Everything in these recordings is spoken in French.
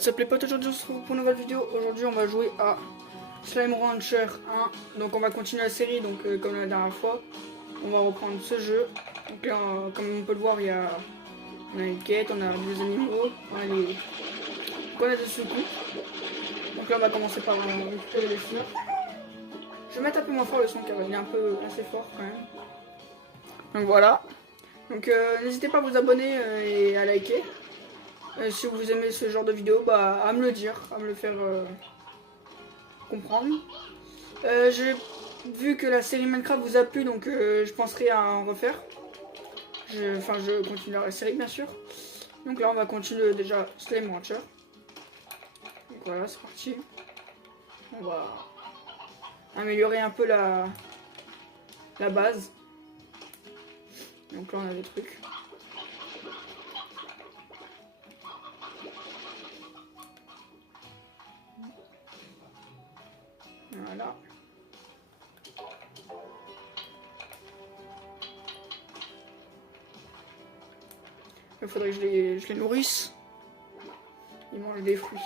What's up les potes, aujourd'hui on se retrouve pour une nouvelle vidéo. Aujourd'hui on va jouer à Slime Rancher 1. Donc on va continuer la série, donc comme la dernière fois. On va reprendre ce jeu. Donc là, comme on peut le voir, on a une quête, on a des animaux, on a des secours. Donc là on va commencer par récupérer les fleurs. Je vais mettre un peu moins fort le son car il est un peu assez fort quand même. Donc voilà. Donc n'hésitez pas à vous abonner et à liker. Si vous aimez ce genre de vidéo, bah, à me le dire, à me le faire comprendre. J'ai vu que la série Minecraft vous a plu, donc je penserai à en refaire. Je continuerai la série bien sûr. Donc là on va continuer déjà Slime Rancher. Donc voilà, c'est parti. On va améliorer un peu la base. Donc là on a des trucs. Voilà. Il faudrait que je les nourrisse. Ils mangent des fruits.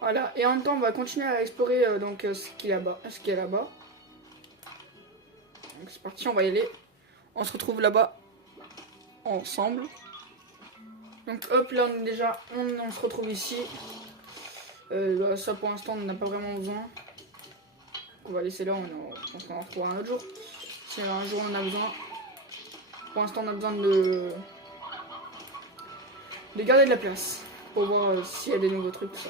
Voilà, et en même temps on va continuer à explorer ce qu'il y a là-bas. Donc c'est parti, on va y aller. On se retrouve là-bas ensemble. Donc hop, là on se retrouve ici. Ça pour l'instant on n'en a pas vraiment besoin. On va laisser là, je pense qu'on en retrouvera un autre jour. Si un jour on en a besoin. Pour l'instant on a besoin de garder de la place. Pour voir s'il y a des nouveaux trucs, tout ça.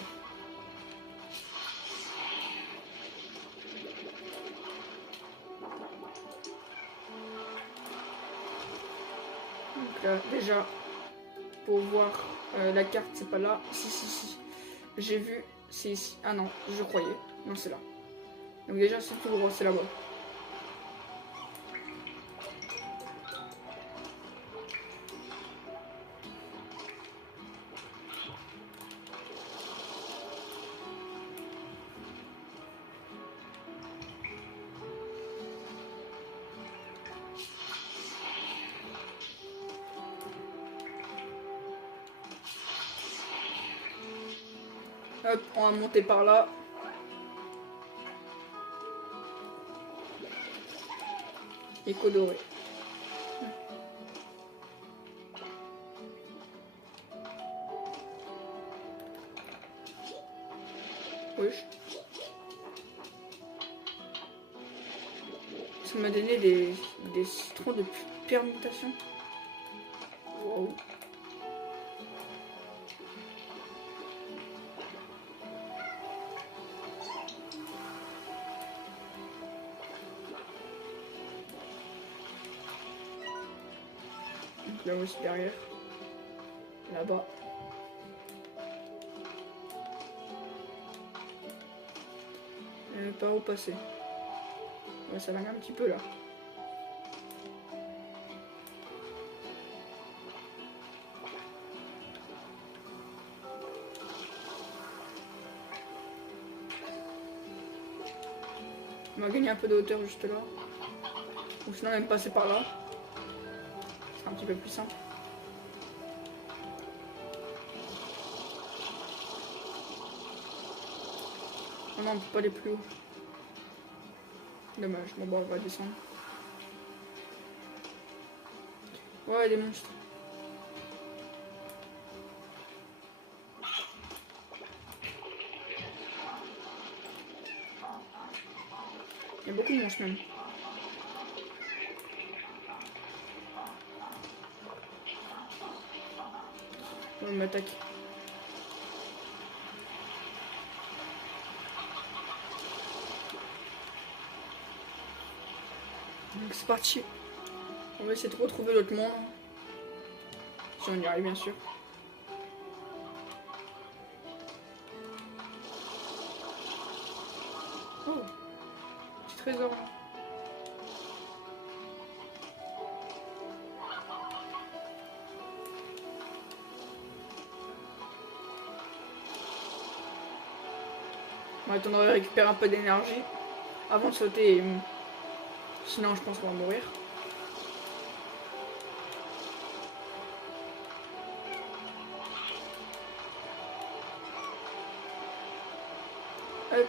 Donc là déjà, pour voir la carte, c'est pas là. Si. J'ai vu, c'est ici. Ah non, je croyais. Non, c'est là. Donc déjà, c'est tout droit, c'est là-bas. Hop, on va monter par là. Écho doré. Wesh. Ça m'a donné des citrons de permutation. Wow. Là aussi derrière. Là-bas. Par où passer? Ouais, ça lag un petit peu là. On va gagner un peu de hauteur juste là. Ou sinon même passer par là. C'est un petit peu plus simple. Oh non, on peut pas aller plus haut. Dommage, bon on va descendre. Ouais, des monstres. Il y a beaucoup de monstres même. On m'attaque. Donc c'est parti. On va essayer de retrouver l'autre monde. Si on y arrive bien sûr. Oh, petit trésor. On va attendre de récupérer un peu d'énergie avant de sauter. Sinon, je pense qu'on va mourir. Hop.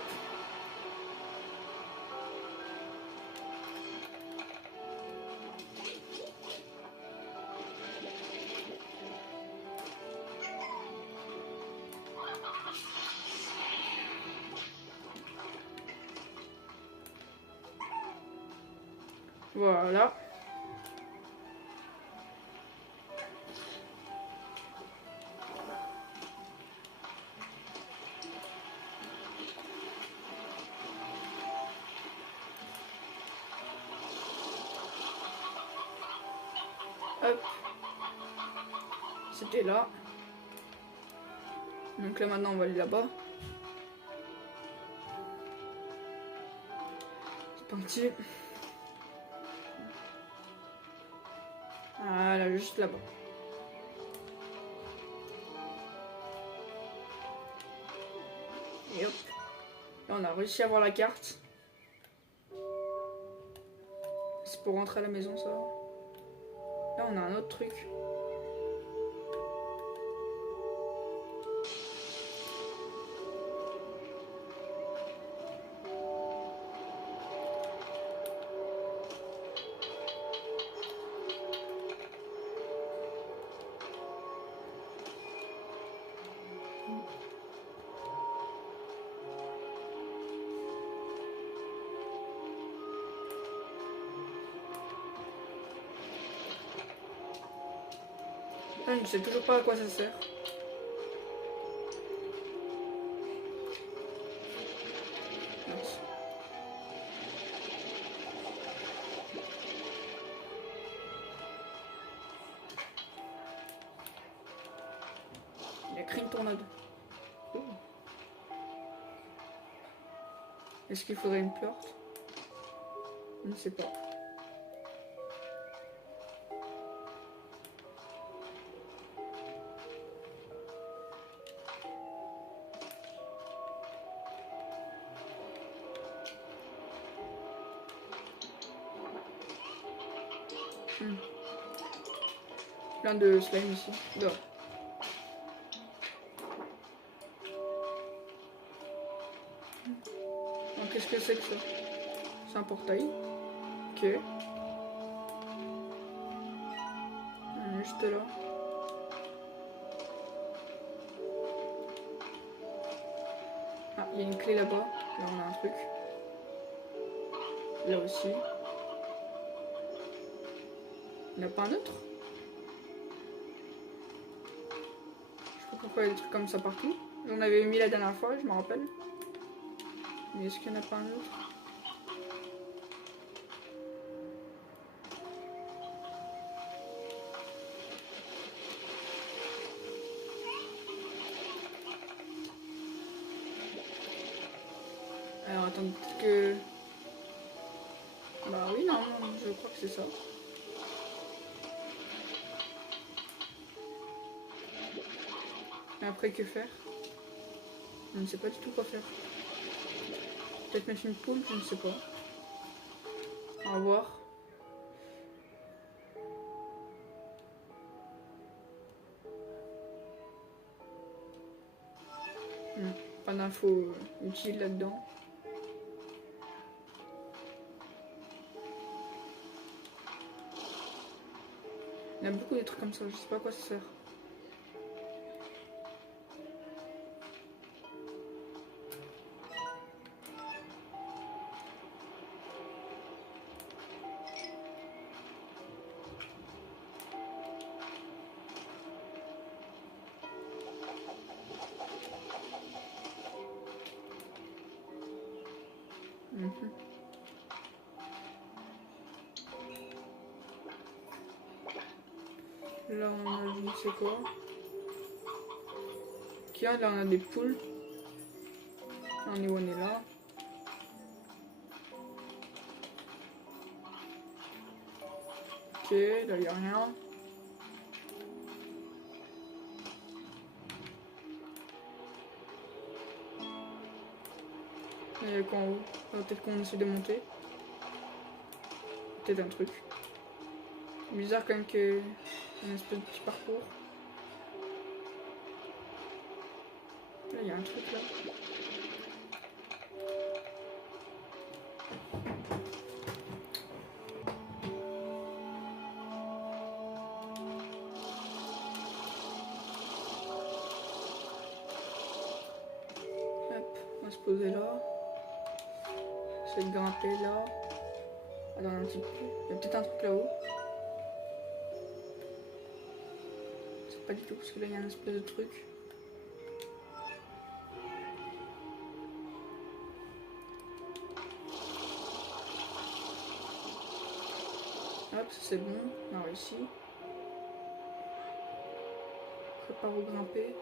Voilà. Hop. C'était là. Donc là maintenant on va aller là-bas. C'est parti. Voilà, juste là-bas. Et hop. Là on a réussi à avoir la carte. C'est pour rentrer à la maison ça. Là on a un autre truc. Là, je ne sais toujours pas à quoi ça sert. Mince. Il a créé une tornade. Oh. Est-ce qu'il faudrait une porte? Je ne sais pas. Plein de slime ici. Dehors. Qu'est-ce que c'est que ça? C'est un portail. Ok. On est juste là. Ah, il y a une clé là-bas. Là, on a un truc. Là aussi. Il n'y en a pas un autre? Je sais pas pourquoi il y a des trucs comme ça partout. J'en avais mis la dernière fois, je me rappelle. Mais est-ce qu'il n'y en a pas un autre? Alors attends, peut-être que... Bah oui, non, je crois que c'est ça. Mais après, que faire? Je ne sais pas du tout quoi faire. Peut-être mettre une poule, je ne sais pas. On va voir. Pas d'infos utiles là-dedans. Il y a beaucoup de trucs comme ça, je sais pas à quoi ça sert. Là on a je ne sais quoi. Ok, là on a des poules. Là, on est là. Ok, là il n'y a rien. Il y a quoi en haut? Peut-être qu'on essaie de monter. Peut-être un truc. Bizarre quand même qu'il y ait une espèce de petit parcours. Là, il y a un truc là. Hop, on va se poser là. Essayer de grimper là. Attends un petit peu. Il y a peut-être un truc là-haut. C'est pas du tout parce que là il y a un espèce de truc. Hop, ça c'est bon, on a réussi. Prépare au grimper.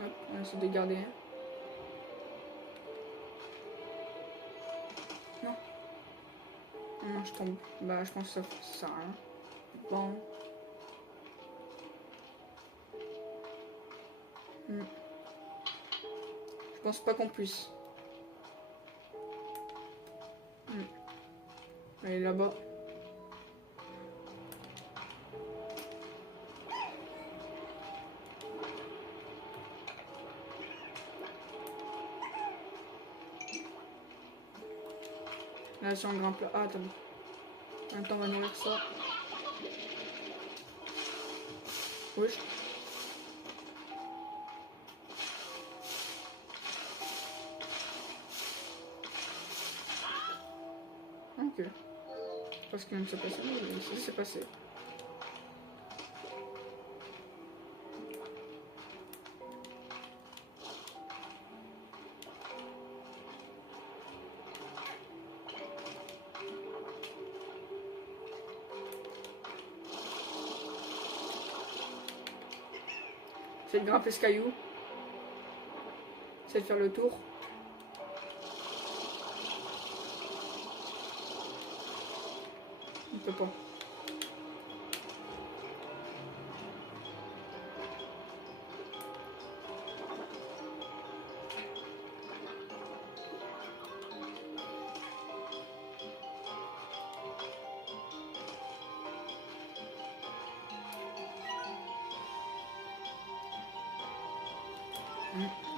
Hop, on essaie de garder un. Non. Non, je tombe. Bah, je pense que ça sert à rien. Bon. Je pense pas qu'on puisse. Allez, là-bas. Là, si on grimpe là. Ah, attends. Attends, on va nourrir ça. Wesh. Ok. Je sais pas ce qui vient de se passer, mais ça s'est passé. J'ai de grimper ce caillou. C'est de faire le tour. On peut pas.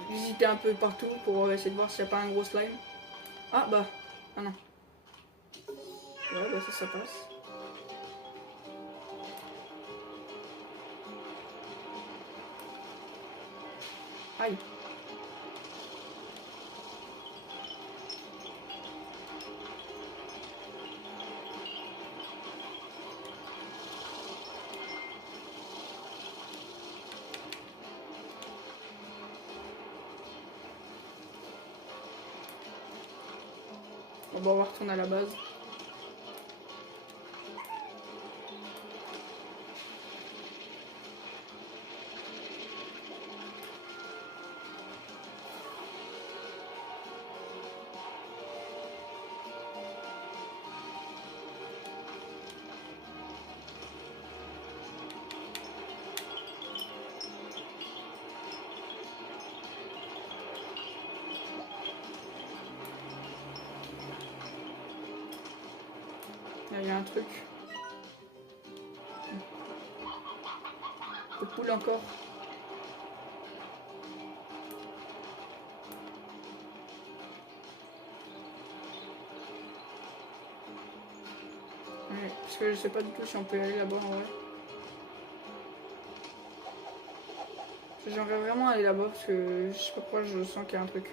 Visiter un peu partout pour essayer de voir s'il n'y a pas un gros slime. Ah bah, ah non. Ouais, bah ça passe. Aïe. On va retourner à la base. Là, il y a un truc. Le poule encore. Ouais, parce que je sais pas du tout si on peut y aller là-bas en vrai. J'aimerais vraiment aller là-bas parce que je sais pas pourquoi je sens qu'il y a un truc.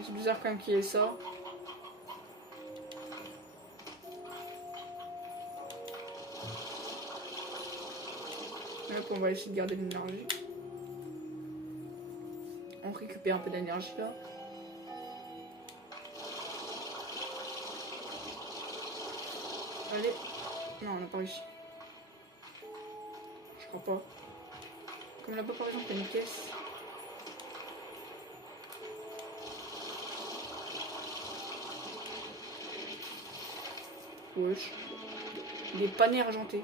C'est bizarre quand même qu'il y ait ça. Hop, on va essayer de garder l'énergie. On récupère un peu d'énergie là. Allez. Non, on n'a pas réussi. Je crois pas. Comme là-bas par exemple, il y a une caisse. Wesh. Des panais argentés.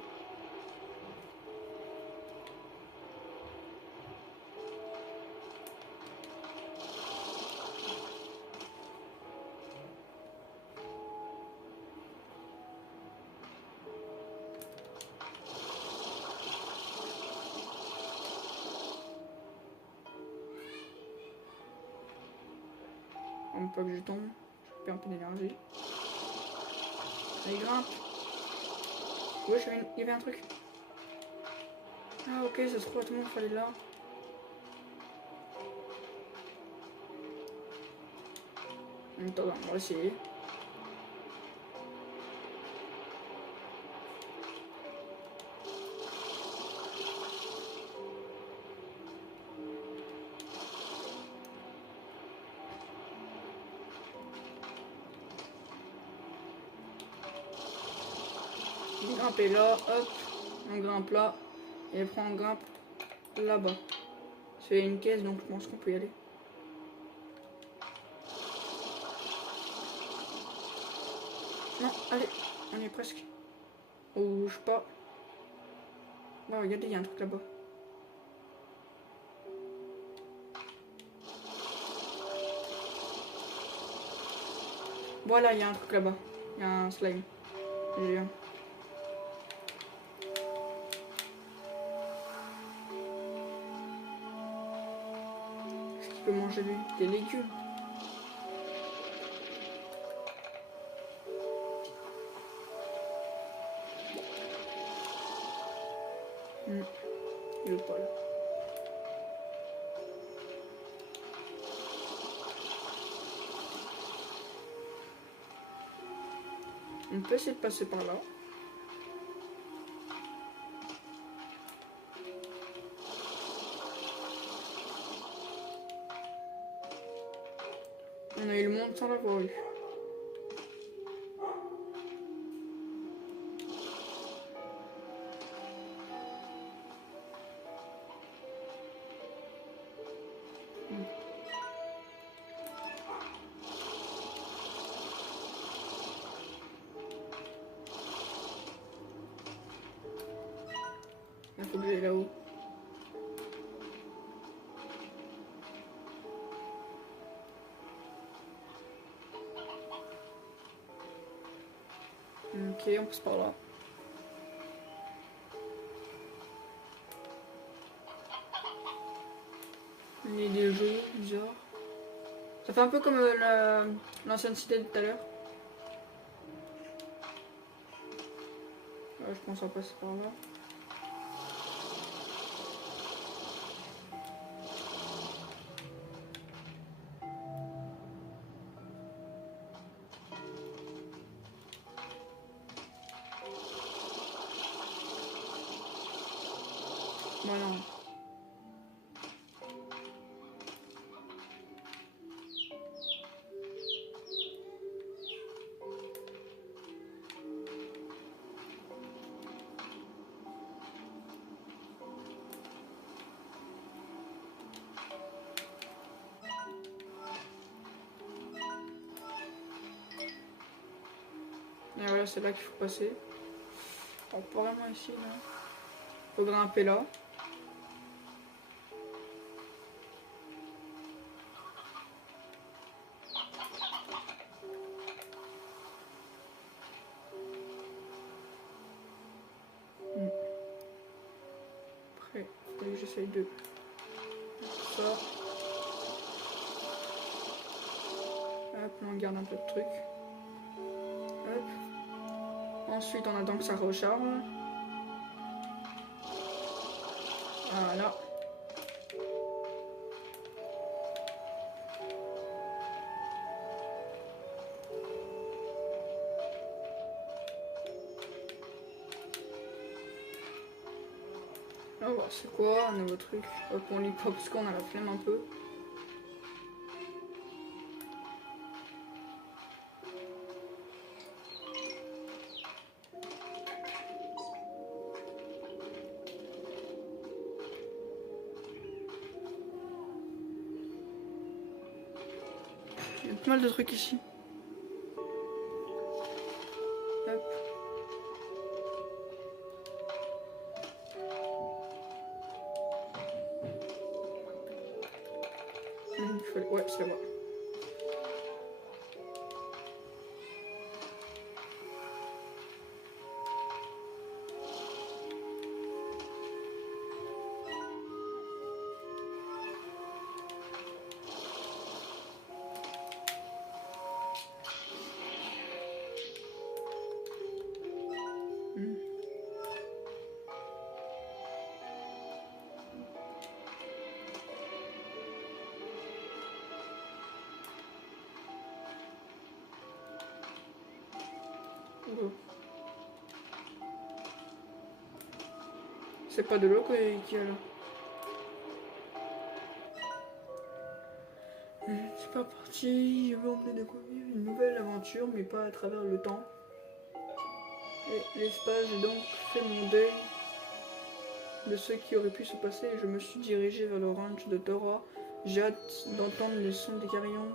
On pas que je tombe. Je perds un peu d'énergie. Allez, grimpe. Wesh, il y avait un truc. Ah ok, ça se trouve à tout le monde, fallait là. Attends, on va essayer. Grimper là, hop, on grimpe là, et après on grimpe là-bas. C'est une caisse, donc je pense qu'on peut y aller. Non, allez, on y est presque. On bouge pas. Bah regardez, il y a un truc là-bas. Voilà, il y a un truc là-bas. Il y a un slime. Géant. Est-ce qu'il peut manger lui? Des légumes? Il veut pas là. On peut essayer de passer par là. On a eu le monde sans l'avoir eu. Il faut que j'aille là-haut. Ok, on passe par là. Il y a des jeux bizarres. Ça fait un peu comme l'ancienne cité de tout à l'heure. Je pense qu'on va passer par là. Voilà. Et voilà, c'est là qu'il faut passer. Alors, pas vraiment ici, là. Faut grimper là. Après, faut que j'essaye de ça. Hop, on garde un peu de trucs. Hop. Ensuite, on attend que ça recharge. Voilà. On va voir c'est quoi, un nouveau truc. Hop, on lit pas parce qu'on a la flemme un peu. Il y a pas mal de trucs ici. Hop. c'est vrai. C'est pas de l'eau qu'il y a là. C'est pas parti, je veux emmener découvrir une nouvelle aventure, mais pas à travers le temps. Et l'espace, j'ai donc fait mon deuil de ce qui aurait pu se passer et je me suis dirigé vers le ranch de Tora. J'ai hâte d'entendre les sons des carillons.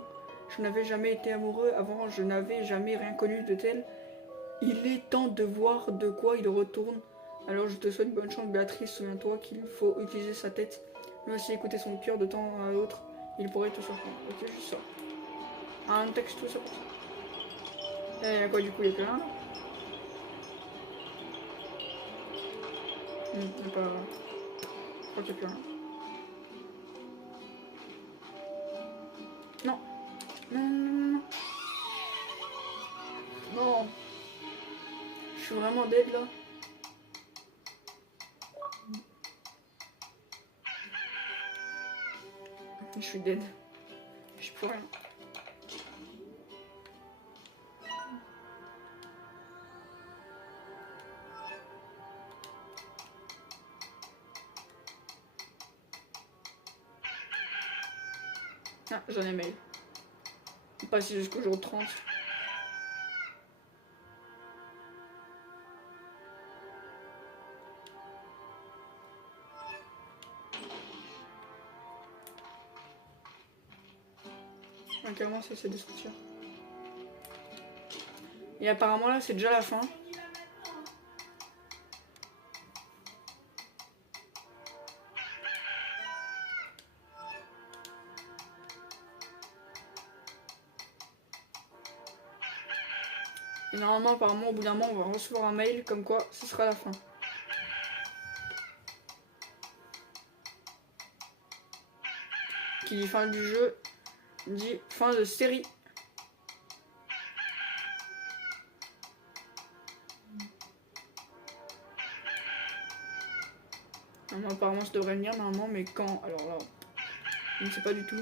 Je n'avais jamais été amoureux avant, je n'avais jamais rien connu de tel. Il est temps de voir de quoi il retourne. Alors je te souhaite bonne chance Béatrice, souviens-toi qu'il faut utiliser sa tête, mais aussi écouter son cœur de temps à autre, il pourrait te surprendre. Ok, juste ça. Un texte, tout ça pour ça. Et quoi du coup, il y a que un là? Il n'y a pas... Je crois qu'il n'y a plus rien. Non. Non, non, non. Non. Je suis vraiment dead là. Je suis dead. Je peux rien. Ah, j'en ai mail. Passer jusqu'au jour 30. Carrément ça c'est des sortir. Et apparemment là c'est déjà la fin. Et normalement apparemment au bout d'un moment on va recevoir un mail comme quoi ce sera la fin. Qui dit fin du jeu dit fin de série. Normalement, apparemment ça devrait venir normalement, mais quand? Alors là, je ne sais pas du tout.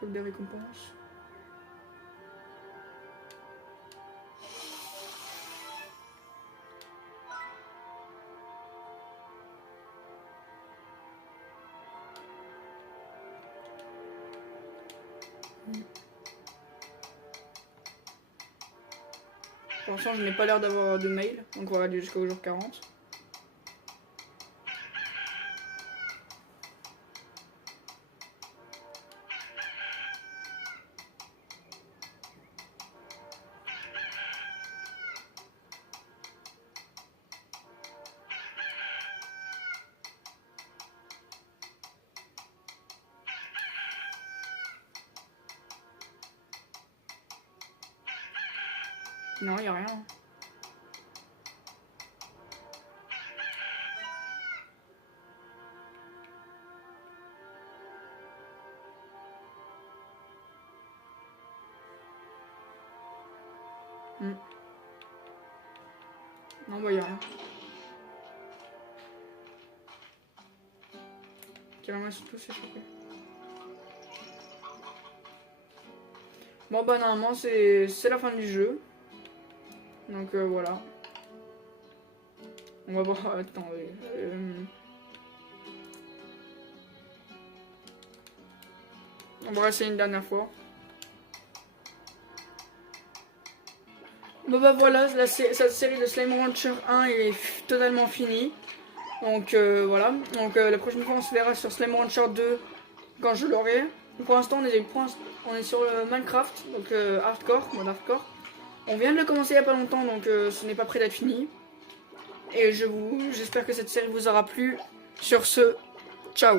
Comme des récompenses. Pour l'instant, je n'ai pas l'air d'avoir de mail, donc on va aller jusqu'au jour 40. Non, il n'y a rien. Non, bah, il n'y a rien. Carrément, c'est tout, c'est choqué. Bon, bah, normalement, c'est la fin du jeu. Donc, voilà. On va voir. Attendez. On va essayer une dernière fois. Bon bah voilà, cette série de Slime Rancher 1 est totalement finie. Donc voilà, donc la prochaine fois on se verra sur Slime Rancher 2 quand je l'aurai. Pour l'instant on est sur le Minecraft, donc hardcore, mode hardcore. On vient de le commencer il n'y a pas longtemps, donc ce n'est pas prêt d'être fini. Et j'espère que cette série vous aura plu. Sur ce, ciao.